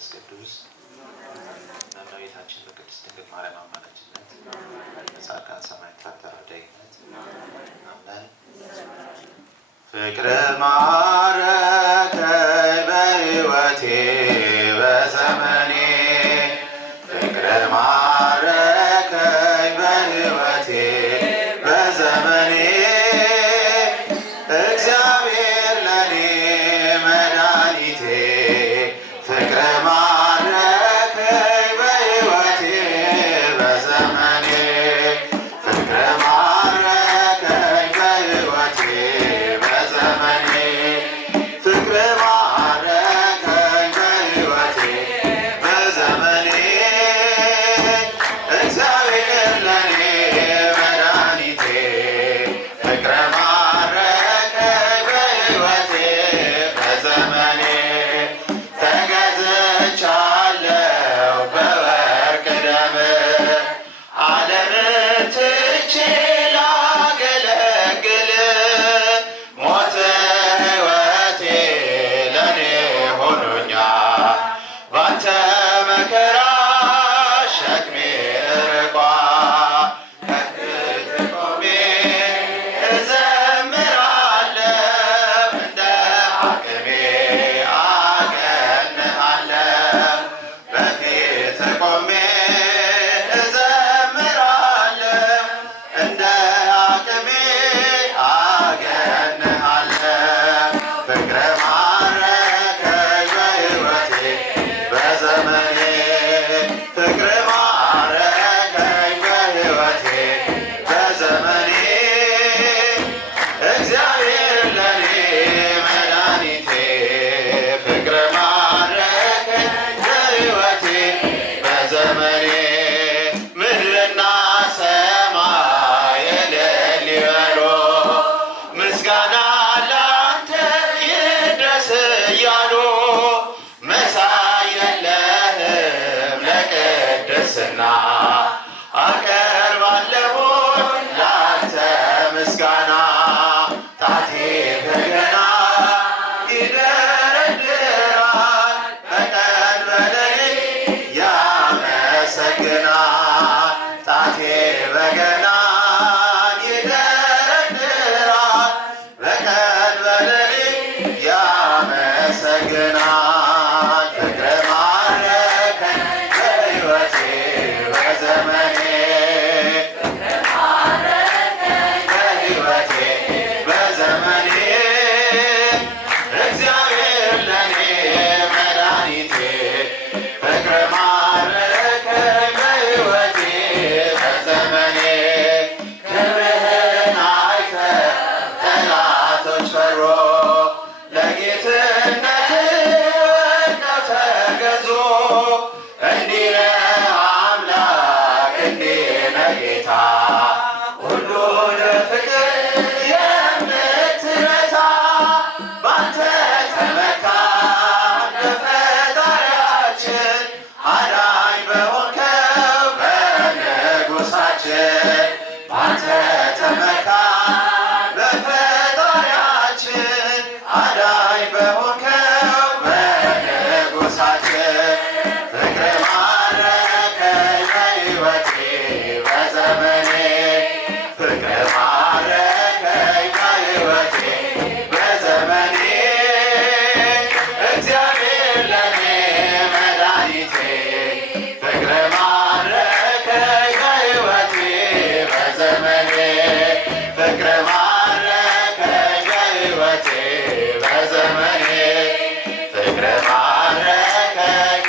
መንፈስ ቅዱስ በእመቤታችን በቅድስት ድንግል ማርያም አማላጅነት በጻድቃን ሰማዕታት ተራዳኢነት አሜን። ፍቅረ ማረከኝ በሕይወቴ በዘመኔ ፍቅረ ማረከኝ በሕይወቴ በዘመኔ እግዚአብሔር ለኔ መድኃኒቴ ፍቅረ ማረከኝ በሕይወቴ በዘመኔ ፍቅረ ማረከኝ በሕይወቴ በዘመኔ ፍቅረ ማረከኝ በሕይወቴ በዘመኔ እግዚአብሔር ለኔ መድኃኒቴ ፍቅረ ማረከኝ በሕይወቴ በዘመኔ ተገዝቻለሁ በወርቅ ደም ዓለምን ትቼ ላገለግል ሞት ሕይወቴ ለኔ ሆኖኛል ባንተ መከራ ሸክሜ ርቋል ከፊት ቆሜ እዘምራለሁ እንደ አቅሜ አገንሃለሁ በፊት ቆሜ እዘምራለሁ እንደ አቅሜ አገንሃለሁ ፍቅረ ማረከኝ በሕይወቴ በዘመኔ ፍቅረ ማረከኝ በሕይወቴ በዘመኔ እግዚአብሔር ለኔ መድኃኒቴ ፍቅረ ማረከኝ በሕይወቴ በዘመኔ ምድርና ሰማይ እልል ይበሉ ምስጋና ላንተ ይድረስ እያሉ መሳይ የለህም ለቅድስና አቀርባለሁ ላንተ ምስጋና ጣቴ በገና ይደረድራል በቀን በሌሊት ያመሰግናል ጣቴ በገና ይደረድራል በቀን በሌሊት ያመሰግናል ፍቅረ ማረከኝ በሕይወቴ በዘመኔ በሕይወቴ በዘመኔ እግዚአብሔር ለኔ መድኃኒቴ ፍቅረ ማረከኝ በሕይወቴ በዘመኔ ክብርህን አይተው ጠላቶች ፈሩ ለጌትነትህ ወድቀው ተገዙ እንዲህ ነህ አምላክ እንዲህ ነህ ጌታ ሁሉን ፍቅር የምትረታ ባንተ ተመካን በፈጣሪያችን አዳኝ በሆንከው በንጉሣችን ባንተ ተመካን በፈጣሪያችን አዳኝ በሆንከው በንጉሣችን ፍቅረ ማረከኝ በሕይወቴ በዘመኔ ፍቅረ ማረከኝ በሕይወቴ በዘመኔ እግዚአብሔር ለኔ መድኃኒቴ ፍቅረ ማረከኝ በሕይወቴ በዘመኔ ፍቅረ ማረከኝ በሕይወቴ በዘመኔ ፍቅረ ማረከኝ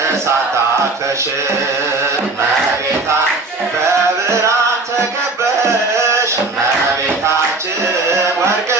ተሳታፈሽ እመቤታችን በብርሃን ተከበሽ እመቤታችን ወርቅ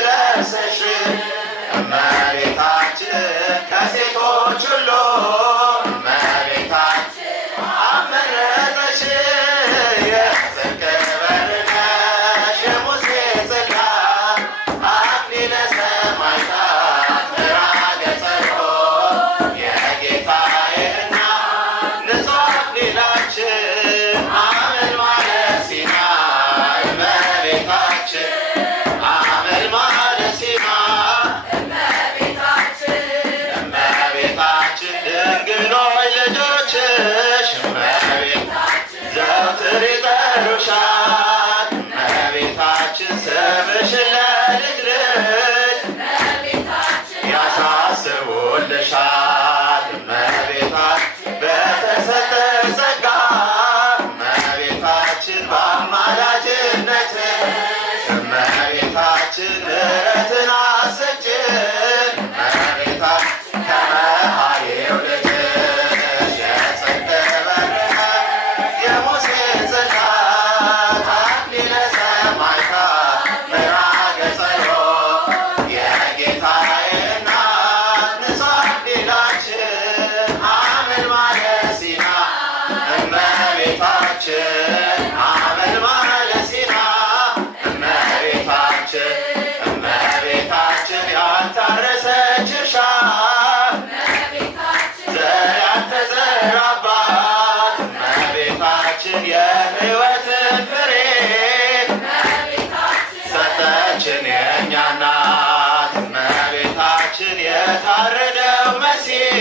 የታረደው መሲህ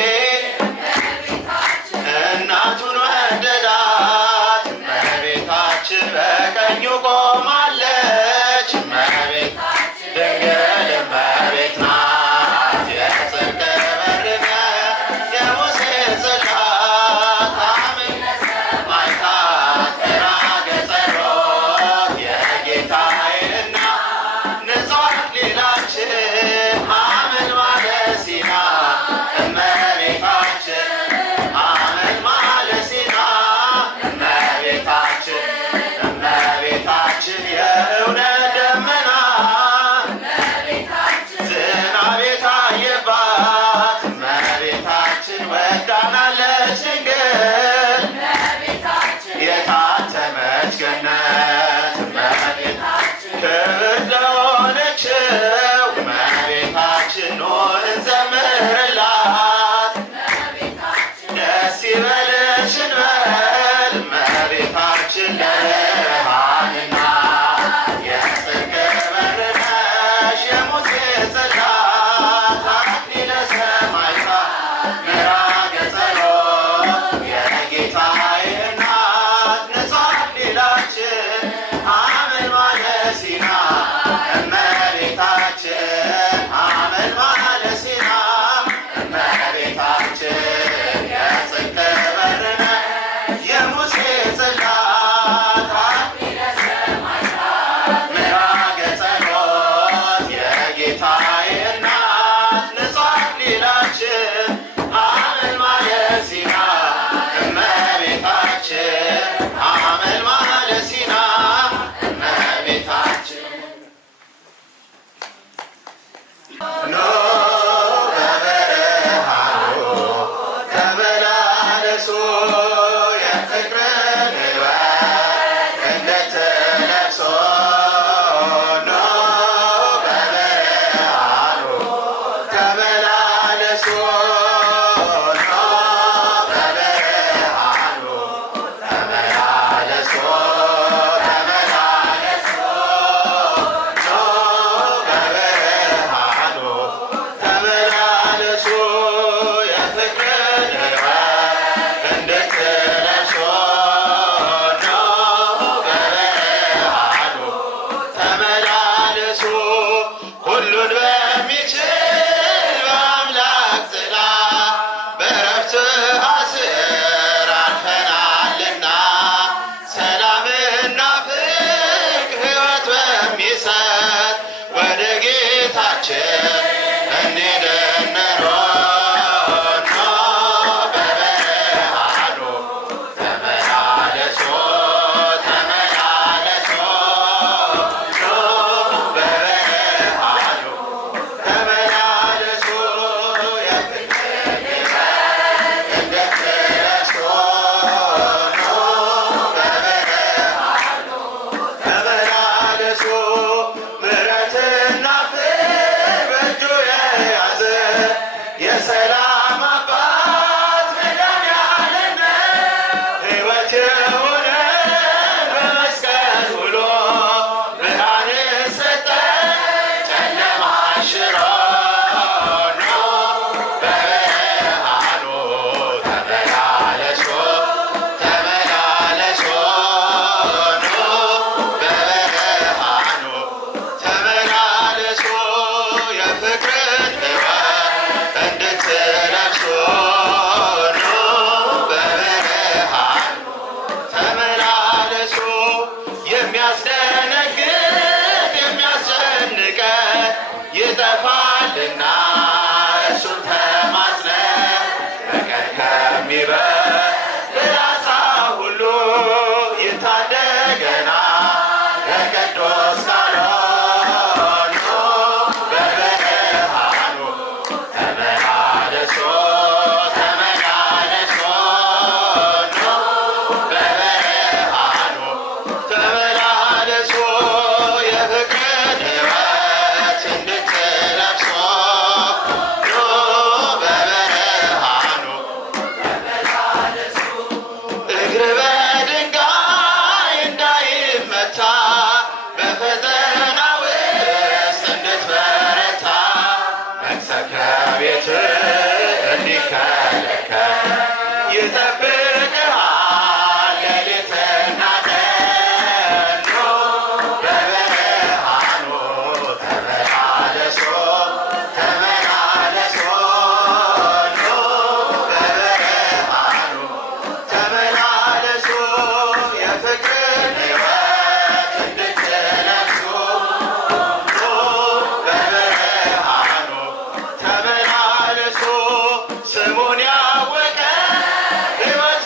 እናቱን ወደዳት። እመቤታችን በቀኙ ቆማለች። እመቤት ድንግል እመቤት ናት። የጽድቅ በር የሙሴ ጽላት አሜን ሰማዕታት ዕራገ ጸሎት የጌታዬ እናት ንጹሕ አክሊላችን ሐመልማለ ሲና እመቤታችን ሐመልማለ ሲና እመቤታችን የእውነት ደመና ዝናብ የታየባት እመቤታችን ወዳናለች ድንግል የታተመች ገነት እመቤታችን ክብርት ለሆነችው እመቤታችን ኑ እንዘምርላት። ደስ ይበልሽ እንበል እመቤታችን ለብርሃንና የጽድቅ በር ነሽ የሙሴ ጽላት አክሊለ ሰማዕታት ምዕራገ ጸሎት የጌታዬ እናት ንጹሕ አክሊላችን ሐመልማለ ሲና እመቤታችን ሐመልማለ ሲና እመቤታችን የጽድቅ በር ነሽ የሙሴ ጽላት አክሊለ ሰማዕታት ምዕራገ ጸሎት የጌታዬ እናት ንጹሕ አክሊላችን ሐመልማለ ሲና እመቤታችን ሐመልማለ ሲና እመቤታችን ኖ በበረሃኑ ተመላለሱ የፍቅርን ሕይወት እንድትለብሱ ኖ በበረሃኑ ተመላለሱ ኖ በበረሃኑ ተመላለሱ ተመላለሱ ኖ በበረሃኑ ተመላለሱ የፍቅርን ሕይወት እንድትለብሱ ኖ በበረሃኑ ተመላለሱ ሁሉን በሚችል በአምላክ ጥላ በዕረፍት ስር አልፈናልና ሰላምና ፍቅር ሕይወት በሚሰጥ ወደ ጌታችን እንሂድ እንሮጥ ኖ በበረሃኑ ተመላለሱ ተመላለሱ ኖ በበረሃኑ ተመላለሱ የፍቅርን ሕይወት እንድትለብሱ ኖ በበረሃኑ ተመላለሱ ምሕረትና ፍቅር በእጁ የያዘ የሰላም አባት መድኃኔዓለም ነው። ሕይወት የሆነ በመስቀል ውሎ ብርሃንን ሰጠ ጨለማ ሽሮ ኖ በበረሃኑ ተመላለሱ ተመላለሱ ኖ በበረሃኑ ተመላለሱ የፍቅርን ሕይወት እንድትለብሱ ኖ በበረሃኑ ተመላለሱ የሚያስደነግጥ የሚያስጨንቀን ይጠፋልና እሱን ተማጽነን በቀን ከሚበርድ ፍላጻ ሁሉ ይታደገናል በቅዱስ ቃሉ ኖ በበረሃኑ ተመላለሱ ተመላለሱ ኖ በበረሃኑ ተመላለሱ የፍቅርን ሕይወት እንድትለብሱ ይጠብቅሃል ሌሊትና ቀን ኑ በብርሃኑ ተመላለሱ ተመላለሱ ኑ በብርሃኑ ተመላለሱ የፍቅርን ሕይወት እንድትለብሱ ኑ በብርሃኑ ተመላለሱ ስሙን ያወቀ ሕይወት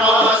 ሊባኖስ